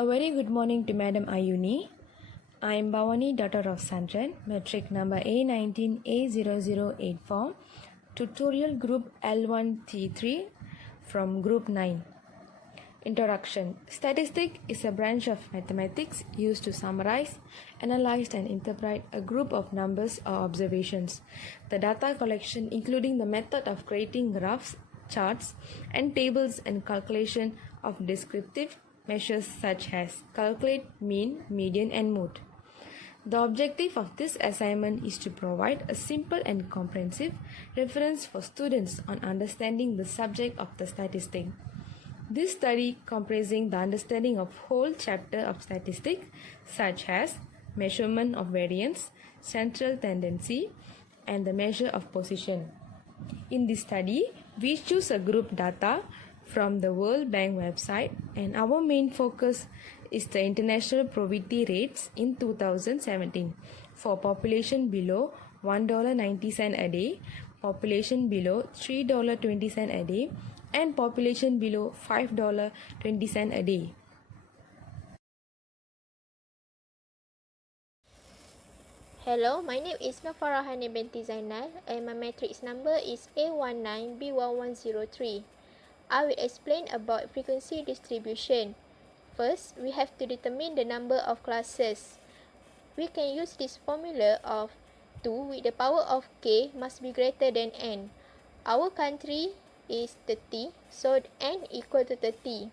A very good morning to Madam Ayuni. I am Bhavani, daughter of Sandran, metric number A19A0084, tutorial group L1T3 from group 9. Introduction. Statistics is a branch of mathematics used to summarize, analyze and interpret a group of numbers or observations. The data collection including the method of creating graphs, charts and tables and calculation of descriptive measures such as calculate mean, median and mode. The objective of this assignment is to provide a simple and comprehensive reference for students on understanding the subject of the statistics. This study comprising the understanding of whole chapter of statistics such as measurement of variance, central tendency, and the measure of position. In this study, we choose a group data from the World Bank website and our main focus is the international poverty rates in 2017 for population below $1.90 a day, population below $3.20 a day, and population below $5.20 a day. Hello, my name is Farahani binti Zainal and my matrix number is A19B1103. I will explain about frequency distribution. First, we have to determine the number of classes. We can use this formula of 2 with the power of k must be greater than n. Our country is 30, so n equal to 30.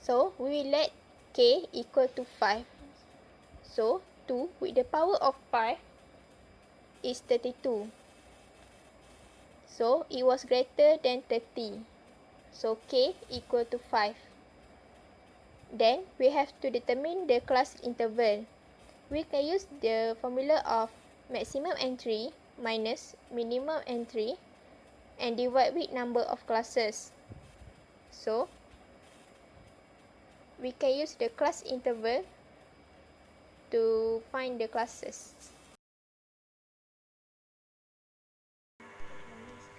So, we will let k equal to 5. So, 2 with the power of 5 is 32. So, it was greater than 30. So, k equal to 5. Then, we have to determine the class interval. We can use the formula of maximum entry minus minimum entry and divide with number of classes. So, we can use the class interval to find the classes.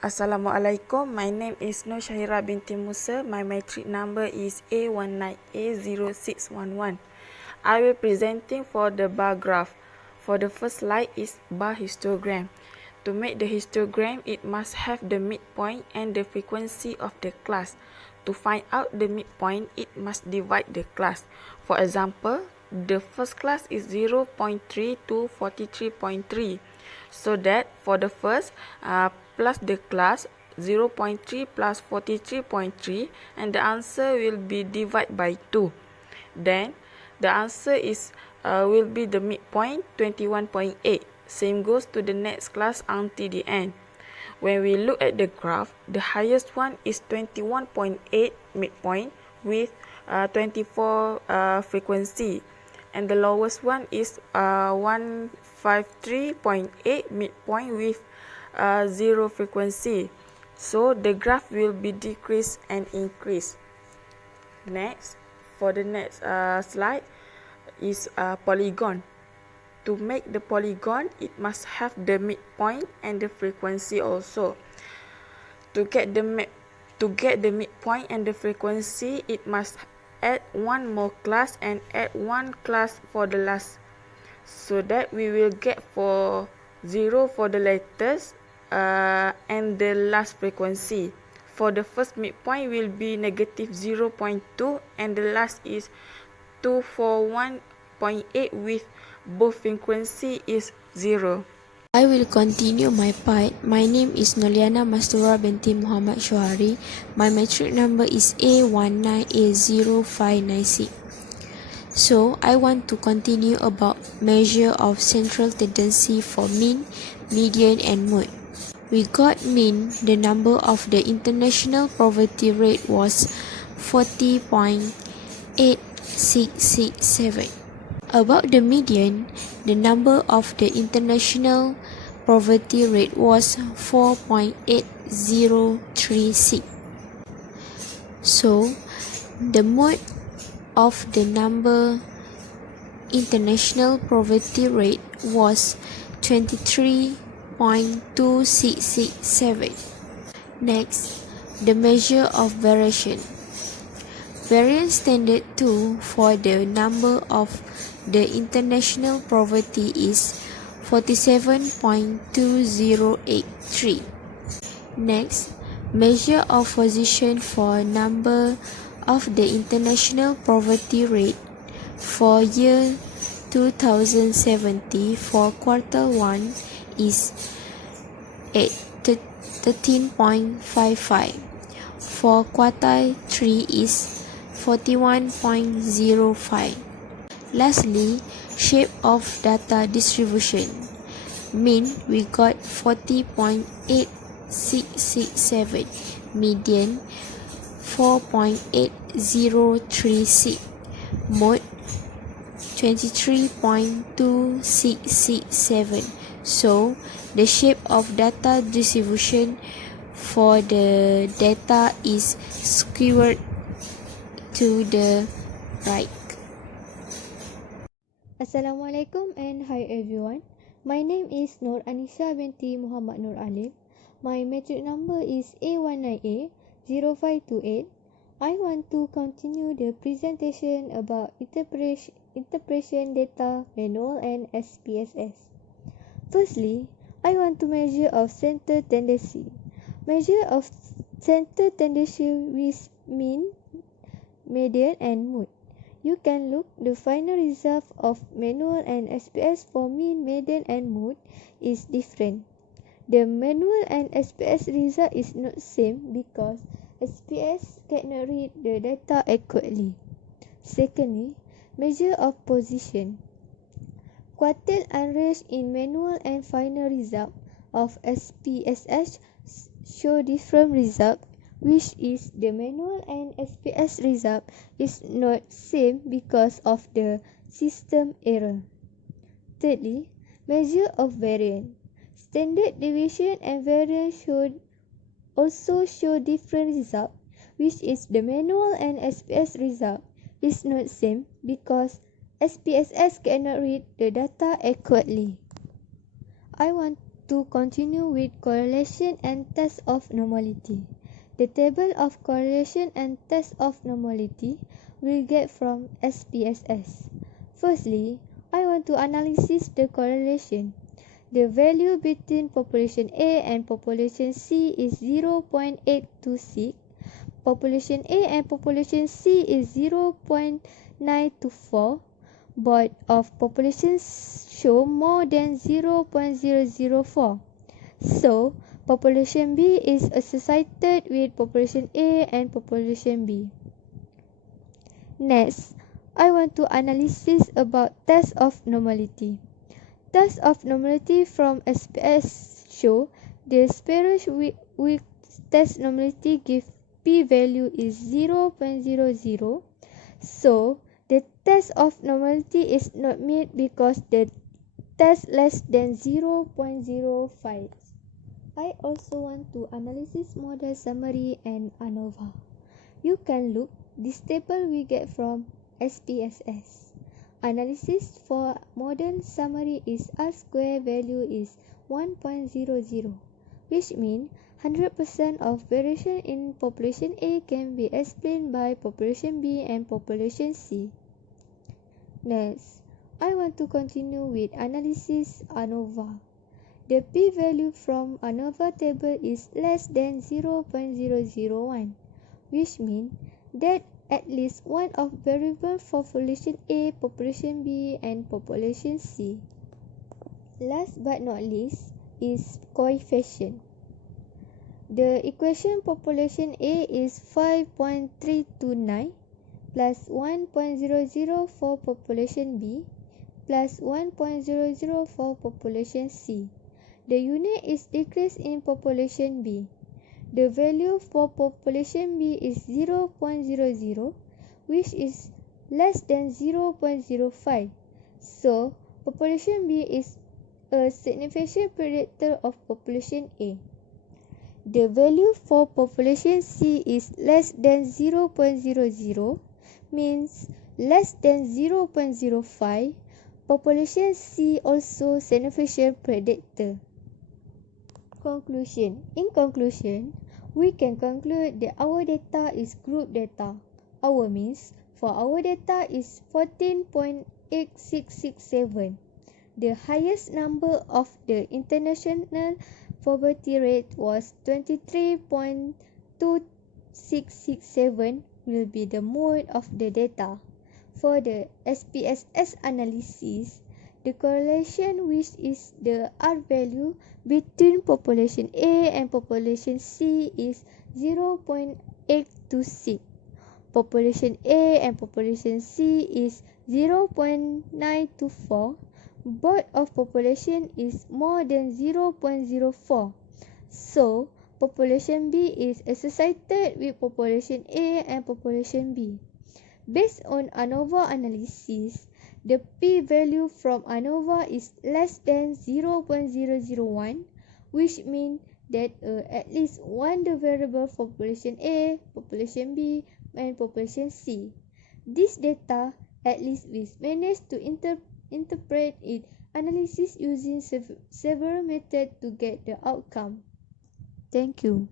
Assalamualaikum. My name is Nur Syahira binti Musa. My matric number is A19A0611. I will presenting for the bar graph. For the first slide is bar histogram. To make the histogram, it must have the midpoint and the frequency of the class. To find out the midpoint, it must divide the class. For example, the first class is 0.3 to 43.3. So that for the first, plus the class 0.3 plus 43.3 and the answer will be divided by 2. Then the answer is will be the midpoint 21.8. Same goes to the next class until the end. When we look at the graph, the highest one is 21.8 midpoint with 24 frequency, and the lowest one is 153.8 midpoint with 0 frequency. So the graph will be decrease and increase. Next, for the next slide is polygon. To make the polygon, it must have the midpoint and the frequency also. To get the midpoint and the frequency, it must add one more class and add one class for the last, so that we will get for 0 for the latest and the last frequency. For the first midpoint will be negative 0.2 and the last is 241.8 with both frequency is 0. I will continue my part. My name is Noliana Mastura binti Muhammad Shuhari. My matric number is A19A0596. So, I want to continue about measure of central tendency for mean, median and mode. We got mean. The number of the international poverty rate was 40.8667. About the median, the number of the international poverty rate was 4.8036. So, the mode of the number international poverty rate was 23.2667. Next, the measure of variation. Variance standard 2 for the number of the international poverty is 47.2083. Next, measure of position for number of the international poverty rate for year 2070 for quarter 1 is at 13.55. For quarter 3 is 41.05. Lastly, shape of data distribution. Mean we got 40.8667, median 4.8036, mode 23.2667. So, the shape of data distribution for the data is skewed to the right. Assalamualaikum and hi everyone. My name is Nur Anisha binti Muhammad Nur Alim. My matric number is A19A0528. I want to continue the presentation about interpretation data, manual and SPSS. Firstly, I want to measure of center tendency. Measure of center tendency with mean, median and mode. You can look the final result of manual and SPS for mean, median and mode is different. The manual and SPS result is not same because SPS cannot read the data accurately. Secondly, measure of position. Quartile unrest in manual and final result of SPSS show different result, which is the manual and SPS result is not same because of the system error. Thirdly, measure of variance. Standard deviation and variance also show different result, which is the manual and SPS result is not same because SPSS cannot read the data accurately. I want to continue with correlation and test of normality. The table of correlation and test of normality we get from SPSS. Firstly, I want to analyze the correlation. The value between population A and population C is 0.826. Population A and population C is 0.924. Both of populations show more than 0.004. So, population B is associated with population A and population B. Next, I want to analyze about test of normality. Test of normality from SPS show the spiral with test normality give p-value is 0.00. So, the test of normality is not met because the test less than 0.05. I also want to analyze model summary and ANOVA. You can look this table we get from SPSS. Analysis for model summary is R square value is 1.00, which means 100% of variation in population A can be explained by population B and population C. Next, I want to continue with analysis ANOVA. The p-value from ANOVA table is less than 0.001, which means that at least one of variable for population A, population B and population C. Last but not least is coefficient. The equation population A is 5.329 plus 1.00 for population B plus 1.00 for population C. The unit is decreased in population B. The value for population B is 0.00, which is less than 0.05. So, population B is a significant predictor of population A. The value for population C is less than 0.00, means less than 0.05. Population C also significant predictor. Conclusion. In conclusion, we can conclude that our data is group data. our means for our data is 14.8667. The highest number of the international poverty rate was 23.2667 will be the mode of the data. For the SPSS analysis, the correlation which is the R value between population A and population C is 0.826. Population A and population C is 0.924. Both of population is more than 0.04. So, population B is associated with population A and population B. Based on ANOVA analysis, the p-value from ANOVA is less than 0.001, which means that at least one the variable for population A, population B, and population C. This data, at least we managed to interpret its analysis using several methods to get the outcome. Thank you.